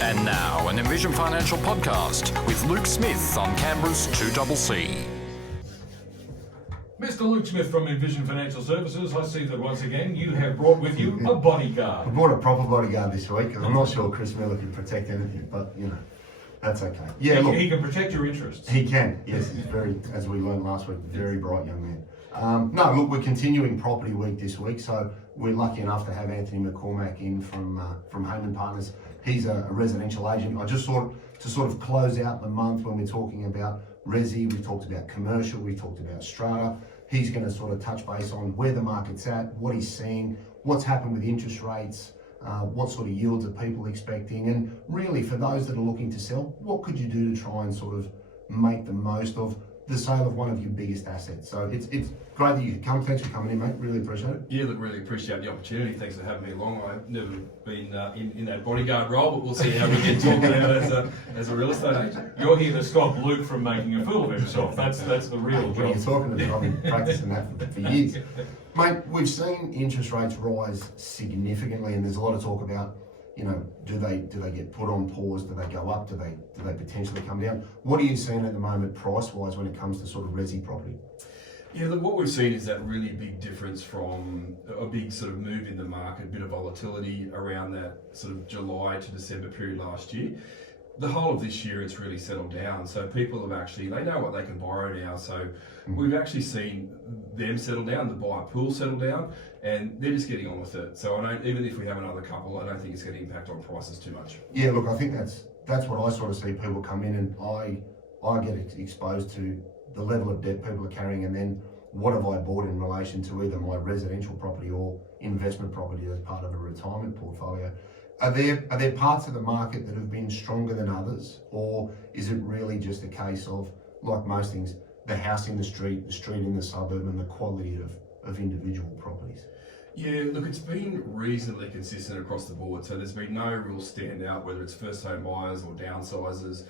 And now, an Envision Financial podcast with Luke Smith on Canberra's 2CC. Mr. Luke Smith from Envision Financial Services, I see that once again you have brought with you a bodyguard. I brought a proper bodyguard this week because I'm not sure Chris Miller can protect anything, but that's okay. Yeah, look, he can protect your interests. He can, yes. He's very, as we learned last week, very bright young man. No, look, we're continuing Property Week this week, so we're lucky enough to have Anthony McCormack in from Haymen Partners. He's a residential agent. I just thought to sort of close out the month when we're talking about resi, we talked about commercial, we talked about strata. He's going to sort of touch base on where the market's at, what he's seeing, what's happened with interest rates, what sort of yields are people expecting, and really for those that are looking to sell, what could you do to try and sort of make the most of the sale of one of your biggest assets. So it's great that you could come. Thanks for coming in, mate. Really appreciate it. Yeah, look, really appreciate the opportunity. Thanks for having me along. I've never been in that bodyguard role, but we'll see how we get talking about as a real estate agent. You're here to stop Luke from making a fool of himself. That's the real What are you job. talking about? I've been practicing that for years. Mate, we've seen interest rates rise significantly, and there's a lot of talk about, do they get put on pause? Do they go up? Do they potentially come down? What are you seeing at the moment price-wise when it comes to sort of resi property? Yeah, look, what we've seen is that really big difference from a big sort of move in the market, a bit of volatility around that sort of July to December period last year. The whole of this year, it's really settled down. So people have they know what they can borrow now. So we've actually seen them settle down, the buyer pool settle down, and they're just getting on with it. So even if we have another couple, I don't think it's going to impact on prices too much. Yeah, look, I think that's what I sort of see people come in, and I get exposed to the level of debt people are carrying, and then what have I bought in relation to either my residential property or investment property as part of a retirement portfolio. Are there parts of the market that have been stronger than others, or is it really just a case of, like most things, the house in the street in the suburb, and the quality of individual properties? Yeah, look, it's been reasonably consistent across the board. So there's been no real standout, whether it's first home buyers or downsizers,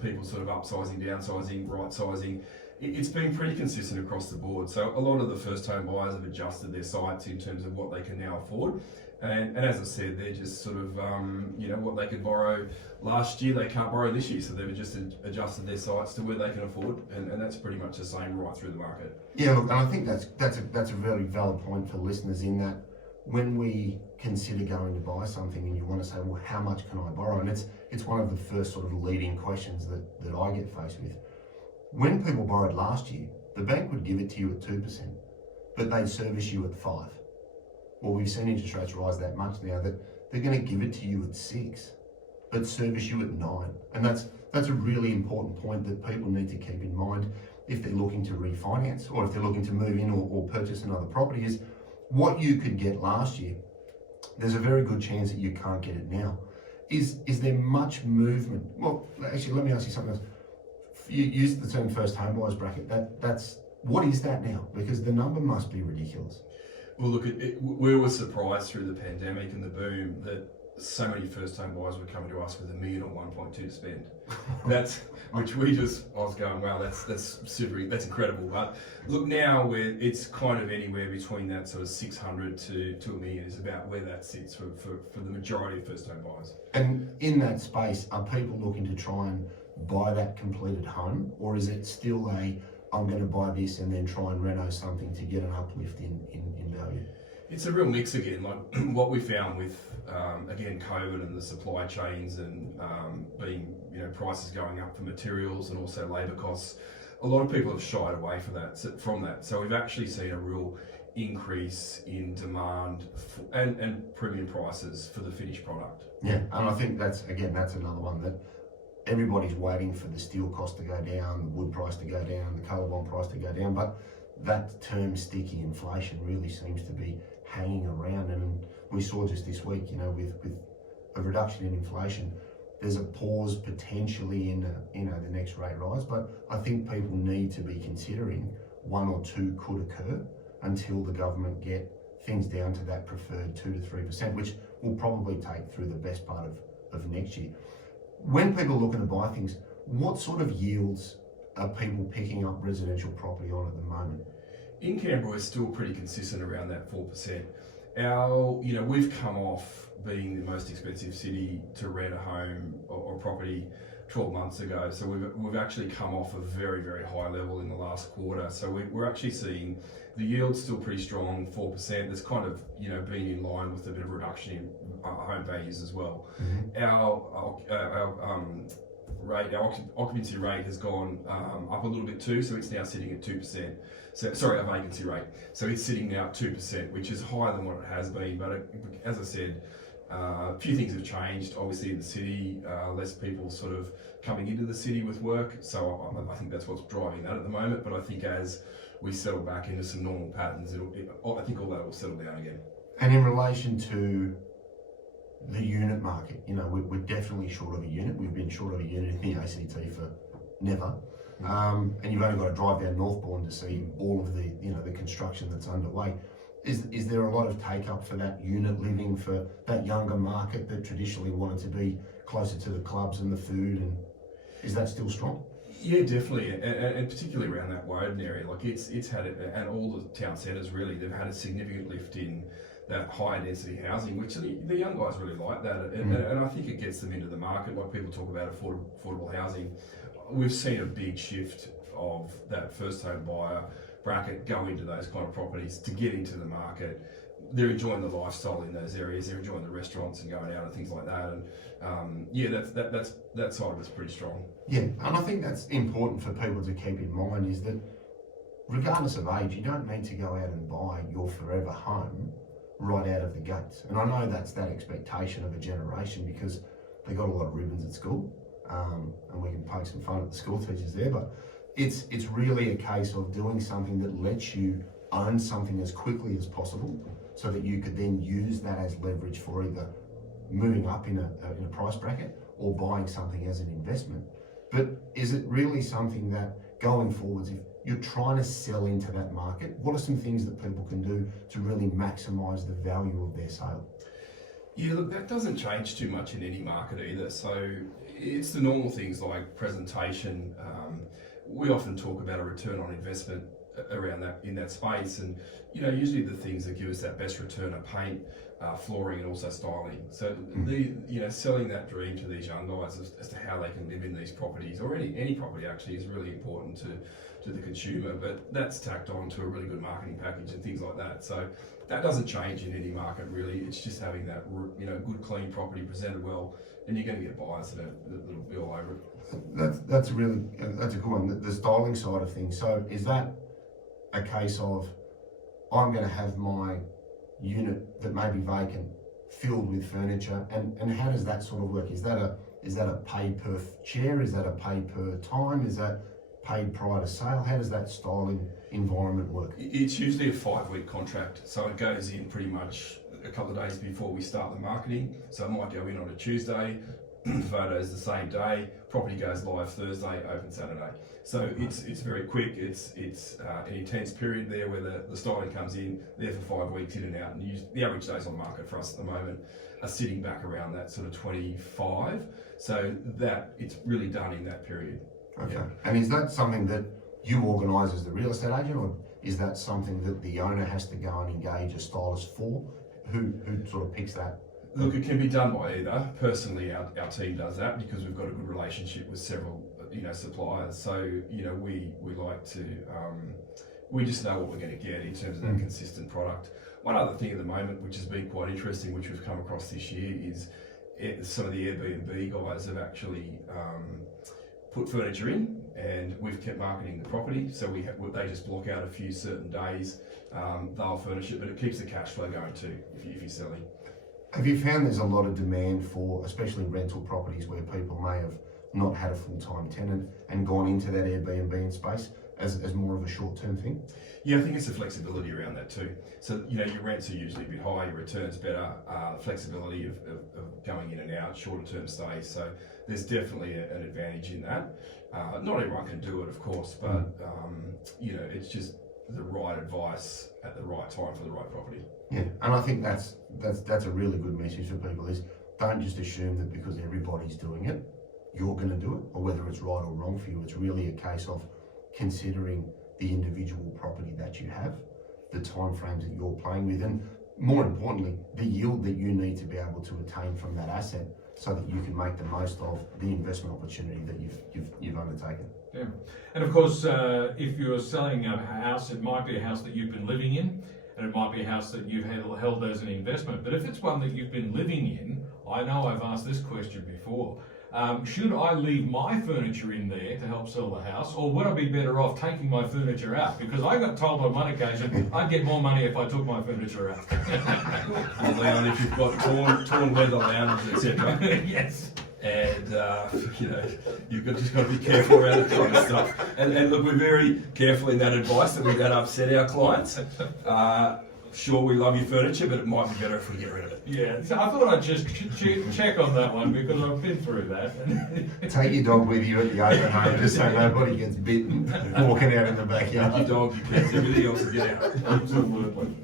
people sort of upsizing, downsizing, right sizing. It's been pretty consistent across the board. So a lot of the first home buyers have adjusted their sites in terms of what they can now afford. And as I said, they're just sort of, what they could borrow last year, they can't borrow this year. So they've just adjusted their sites to where they can afford. And that's pretty much the same right through the market. Yeah, look, and I think that's a very valid point for listeners, in that when we consider going to buy something and you want to say, well, how much can I borrow? And it's one of the first sort of leading questions that I get faced with. When people borrowed last year, the bank would give it to you at 2%, but they'd service you at 5%. Well, we've seen interest rates rise that much now that they're going to give it to you at 6%, but service you at 9%. And that's a really important point that people need to keep in mind if they're looking to refinance, or if they're looking to move in or purchase another property, is what you could get last year. There's a very good chance that you can't get it now. Is there much movement? Well, actually, let me ask you something else. You used the term first home buyers bracket. What is that now? Because the number must be ridiculous. Well, look, we were surprised through the pandemic and the boom that so many first home buyers were coming to us with $1 million or 1.2 to spend. I was going, wow, that's super, that's incredible. But look, now it's kind of anywhere between that sort of 600 to $1 million is about where that sits for the majority of first home buyers. And in that space, are people looking to try and buy that completed home, or is it still I'm going to buy this and then try and reno something to get an uplift in value? It's a real mix again. Like what we found with again COVID and the supply chains and being prices going up for materials and also labour costs, a lot of people have shied away from that. So we've actually seen a real increase in demand and premium prices for the finished product. Yeah, and I think that's another one that everybody's waiting for the steel cost to go down, the wood price to go down, the coal bond price to go down, but that term sticky inflation really seems to be hanging around. And we saw just this week, with a reduction in inflation, there's a pause potentially in the next rate rise, but I think people need to be considering one or two could occur until the government get things down to that preferred 2 to 3%, which will probably take through the best part of next year. When people are looking to buy things, what sort of yields are people picking up residential property on at the moment? In Canberra, we're still pretty consistent around that 4%. We've come off being the most expensive city to rent a home or property 12 months ago. So we've actually come off a very, very high level in the last quarter. So we're actually seeing the yield's still pretty strong, 4%. That's kind of, been in line with a bit of reduction in home values as well. Mm-hmm. Our occupancy rate has gone up a little bit too, so it's now sitting at 2%. Our vacancy rate. So it's sitting now at 2%, which is higher than what it has been. But as I said, a few things have changed. Obviously, in the city, less people sort of coming into the city with work. So I think that's what's driving that at the moment. But I think as we settle back into some normal patterns, I think all that will settle down again. And in relation to the unit market, we're definitely short of a unit. We've been short of a unit in the ACT for never. And you've only got to drive down Northbourne to see all of the, the construction that's underway. Is there a lot of take up for that unit living, for that younger market that traditionally wanted to be closer to the clubs and the food, and is that still strong? Yeah, definitely, and particularly around that Woden area, like it's had it, and all the town centres really, they've had a significant lift in that higher density housing, which the young guys really like that, and I think it gets them into the market. Like people talk about affordable housing, we've seen a big shift of that first home buyer bracket go into those kind of properties to get into the market. They're enjoying the lifestyle in those areas. They're enjoying the restaurants and going out and things like that. And that side of it's pretty strong. Yeah, and I think that's important for people to keep in mind is that regardless of age, you don't need to go out and buy your forever home right out of the gates. And I know that's that expectation of a generation because they got a lot of ribbons at school, and we can poke some fun at the school teachers there. But it's really a case of doing something that lets you own something as quickly as possible, so that you could then use that as leverage for either moving up in a price bracket or buying something as an investment. But is it really something that going forwards, if you're trying to sell into that market, what are some things that people can do to really maximise the value of their sale? Yeah, look, that doesn't change too much in any market either. So it's the normal things like presentation. We often talk about a return on investment around that in that space, and usually the things that give us that best return are paint, flooring, and also styling. So selling that dream to these young guys as to how they can live in these properties, or any property actually, is really important to the consumer. But that's tacked on to a really good marketing package and things like that. So that doesn't change in any market really. It's just having that good clean property presented well, and you're going to get buyers that'll be all over it. That's a good one. The styling side of things. So is that a case of I'm going to have my unit that may be vacant filled with furniture, and how does that sort of work? Is that a pay per chair? Is that a pay per time? Is that paid prior to sale? How does that styling environment work? It's usually a 5-week contract, so it goes in pretty much a couple of days before we start the marketing. So it might go in on a Tuesday, photos the same day, property goes live Thursday, open Saturday. So it's very quick. It's an intense period there where the styling comes in, there for 5 weeks, in and out. And the average days on market for us at the moment are sitting back around that sort of 25. So that it's really done in that period. Okay. Yeah. And is that something that you organise as the real estate agent, or is that something that the owner has to go and engage a stylist for? Who sort of picks that? Look, it can be done by either. Personally, our team does that because we've got a good relationship with several suppliers. So we like to we just know what we're going to get in terms of that consistent product. One other thing at the moment, which has been quite interesting, which we've come across this year, is some of the Airbnb guys have actually put furniture in, and we've kept marketing the property. So they just block out a few certain days. They'll furnish it, but it keeps the cash flow going too if you're selling. Have you found there's a lot of demand for, especially rental properties, where people may have not had a full-time tenant and gone into that Airbnb space as more of a short-term thing? Yeah, I think it's the flexibility around that too. So, your rents are usually a bit higher, your returns better, flexibility of going in and out, shorter term stays. So there's definitely an advantage in that. Not everyone can do it, of course, but it's just the right advice at the right time for the right property. Yeah, and I think that's a really good message for people is don't just assume that because everybody's doing it, you're going to do it, or whether it's right or wrong for you. It's really a case of considering the individual property that you have, the time frames that you're playing with, and more importantly, the yield that you need to be able to attain from that asset so that you can make the most of the investment opportunity that you've undertaken. Yeah. And of course, if you're selling a house, it might be a house that you've been living in, and it might be a house that you've held as an investment. But if it's one that you've been living in, I know I've asked this question before. Should I leave my furniture in there to help sell the house, or would I be better off taking my furniture out? Because I got told on one occasion I'd get more money if I took my furniture out. Well, Leon, if you've got torn leather lounges, etc. Yes. And you've just got to be careful around that kind of stuff. And look, we're very careful in that advice that we don't upset our clients. Sure, we love your furniture, but it might be better if we get rid of it. Yeah, so I thought I'd just check on that one because I've been through that. Take your dog with you at the open home just so nobody gets bitten walking out in the backyard. Your dog, your pets, everything else will get out. Absolutely.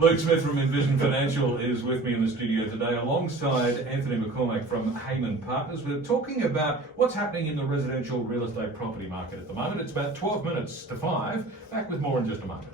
Luke Smith from Envision Financial is with me in the studio today alongside Anthony McCormack from Haymen Partners. We're talking about what's happening in the residential real estate property market at the moment. It's about 12 minutes to 5. Back with more in just a moment.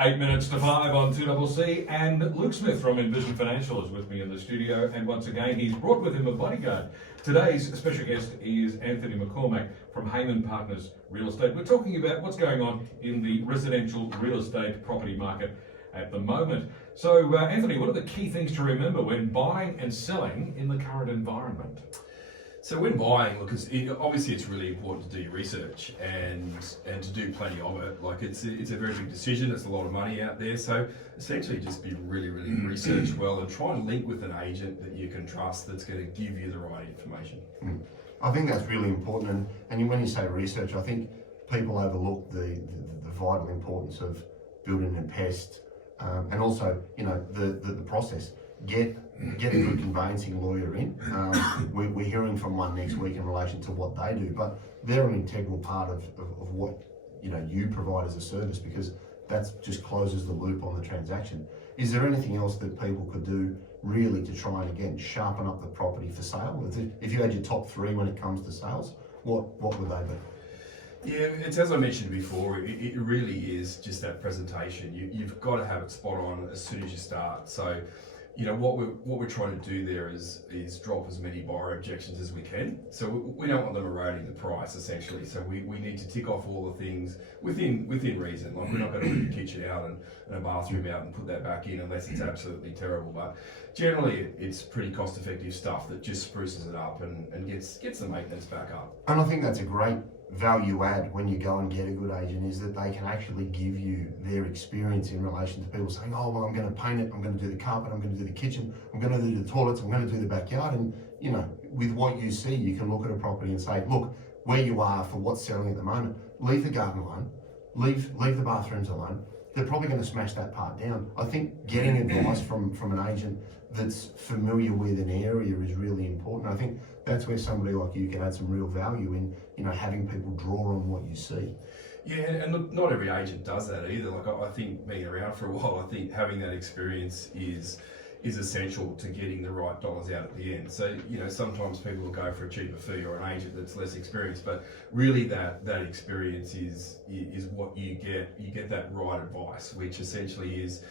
8 minutes to 5 on 2CC, and Luke Smith from Envision Financial is with me in the studio, and once again he's brought with him a bodyguard. Today's special guest is Anthony McCormack from Haymen Partners Real Estate. We're talking about what's going on in the residential real estate property market at the moment. So Anthony, what are the key things to remember when buying and selling in the current environment? So when buying, look, obviously it's really important to do your research and to do plenty of it. Like it's a very big decision. It's a lot of money out there. So essentially, just be really research well and try and link with an agent that you can trust that's going to give you the right information. I think that's really important. And when you say research, I think people overlook the vital importance of building a pest and also the process. Get a good conveyancing lawyer in. We're hearing from one next week in relation to what they do, but they're an integral part of what you provide as a service, because that just closes the loop on the transaction. Is there anything else that people could do really to try and again sharpen up the property for sale? If you had your top 3 when it comes to sales, what would they be? Yeah, it's as I mentioned before, it really is just that presentation. You've got to have it spot on as soon as you start. So what we're trying to do there is drop as many buyer objections as we can. So we don't want them eroding the price, essentially. So we need to tick off all the things within reason. Like, we're not going to move a kitchen out and a bathroom out and put that back in unless it's absolutely terrible. But generally, it's pretty cost-effective stuff that just spruces it up and gets the maintenance back up. And I think that's a great value add when you go and get a good agent, is that they can actually give you their experience in relation to people saying, oh, well, I'm going to paint it, I'm going to do the carpet, I'm going to do the kitchen, I'm going to do the toilets, I'm going to do the backyard. And, with what you see, you can look at a property and say, look, where you are for what's selling at the moment, leave the garden alone, leave the bathrooms alone. They're probably going to smash that part down. I think getting advice from an agent that's familiar with an area is really important. I think that's where somebody like you can add some real value in, having people draw on what you see. Yeah, and look, not every agent does that either. Like, I think being around for a while, I think having that experience is essential to getting the right dollars out at the end. So, sometimes people will go for a cheaper fee or an agent that's less experienced, but really that experience is what you get. You get that right advice, which essentially is,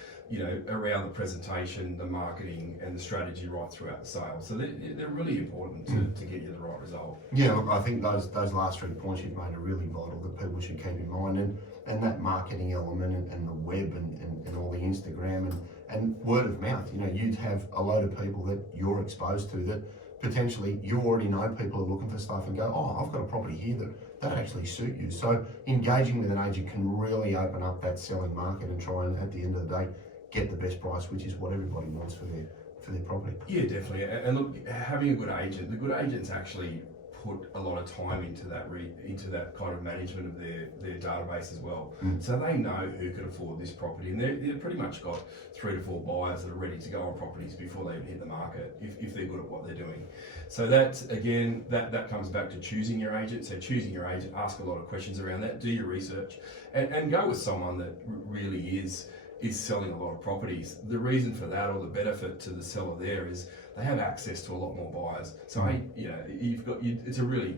around the presentation, the marketing, and the strategy right throughout the sale. So they're really important to get you the right result. Yeah, look, I think those last 3 points you've made are really vital that people should keep in mind, and that marketing element and the web and all the Instagram and word of mouth. You'd have a load of people that you're exposed to that potentially you already know people are looking for stuff and go, oh, I've got a property here that actually suit you. So engaging with an agent can really open up that selling market and try and, at the end of the day, get the best price, which is what everybody wants for their property. Yeah, definitely. And look, having a good agent, the good agents actually put a lot of time into that kind of management of their database as well. So they know who can afford this property, and they've pretty much got 3 to 4 buyers that are ready to go on properties before they even hit the market, if they're good at what they're doing. So that, again, that comes back to choosing your agent. So choosing your agent, ask a lot of questions around that, do your research, and go with someone that really is selling a lot of properties. The reason for that, or the benefit to the seller there, is they have access to a lot more buyers. So it's a really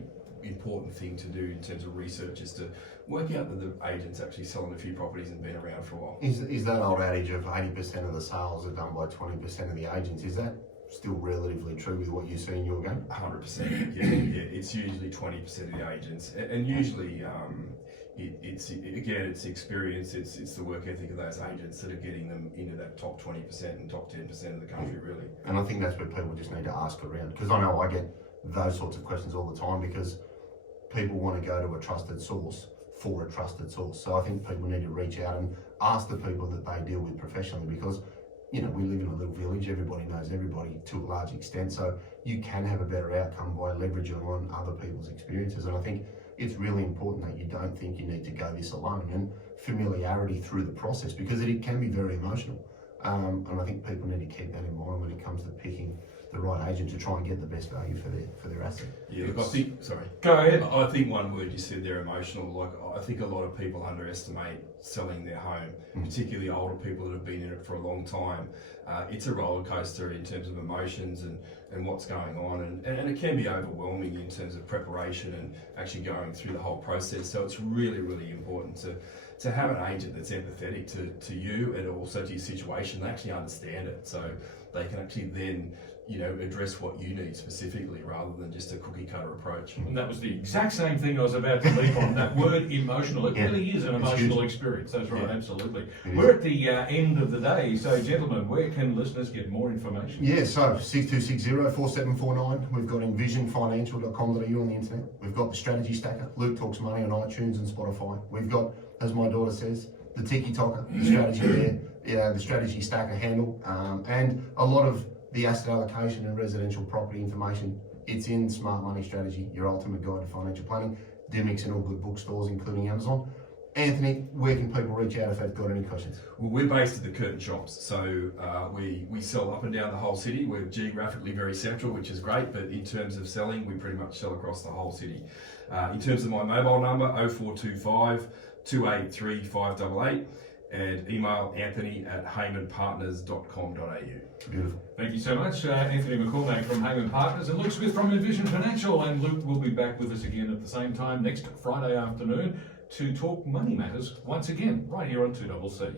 important thing to do in terms of research is to work out that the agent's actually selling a few properties and been around for a while. Is that old adage of 80% of the sales are done by 20% of the agents, is that still relatively true with what you see in your game? 100%. Yeah. It's usually 20% of the agents, and usually it's experience, it's the work ethic of those agents that are getting them into that top 20% and top 10% of the country, really. And I think that's where people just need to ask around, because I know I get those sorts of questions all the time, because people want to go to a trusted source for a trusted source. So I think people need to reach out and ask the people that they deal with professionally, because we live in a little village, everybody knows everybody to a large extent, so you can have a better outcome by leveraging on other people's experiences. And I think it's really important that you don't think you need to go this alone, and familiarity through the process, because it can be very emotional. And I think people need to keep that in mind when it comes to picking the right agent to try and get the best value for their asset. Yeah, look, I think, sorry. Go ahead. I think one word you said there, emotional. Like, I think a lot of people underestimate selling their home, particularly older people that have been in it for a long time. It's a roller coaster in terms of emotions and what's going on, and it can be overwhelming in terms of preparation and actually going through the whole process. So it's really, really important to have an agent that's empathetic to you and also to your situation. They actually understand it, so they can actually then address what you need specifically, rather than just a cookie cutter approach. And that was the exact same thing I was about to leap on. That word emotional. It really is an emotional experience. That's right, absolutely. We're at the end of the day. So, gentlemen, where can listeners get more information? Yeah, so 6260-4749. We've got envisionfinancial.com.au on the internet. We've got the Strategy Stacker. Luke Talks Money on iTunes and Spotify. We've got, as my daughter says, the Tiki Talker, the strategy there, the Strategy Stacker handle, and a lot of the asset allocation and residential property information. It's in Smart Money Strategy, your ultimate guide to financial planning. Dymocks and all good bookstores, including Amazon. Anthony, where can people reach out if they've got any questions? Well, we're based at the Curtin Shops, so we sell up and down the whole city. We're geographically very central, which is great, but in terms of selling, we pretty much sell across the whole city. In terms of my mobile number, 0425 283 588, and email anthony@haymenpartners.com.au. Beautiful. Thank you so much, Anthony McCormack from Haymen Partners and Luke Smith from Envision Financial. And Luke will be back with us again at the same time next Friday afternoon to talk money matters once again, right here on 2CC.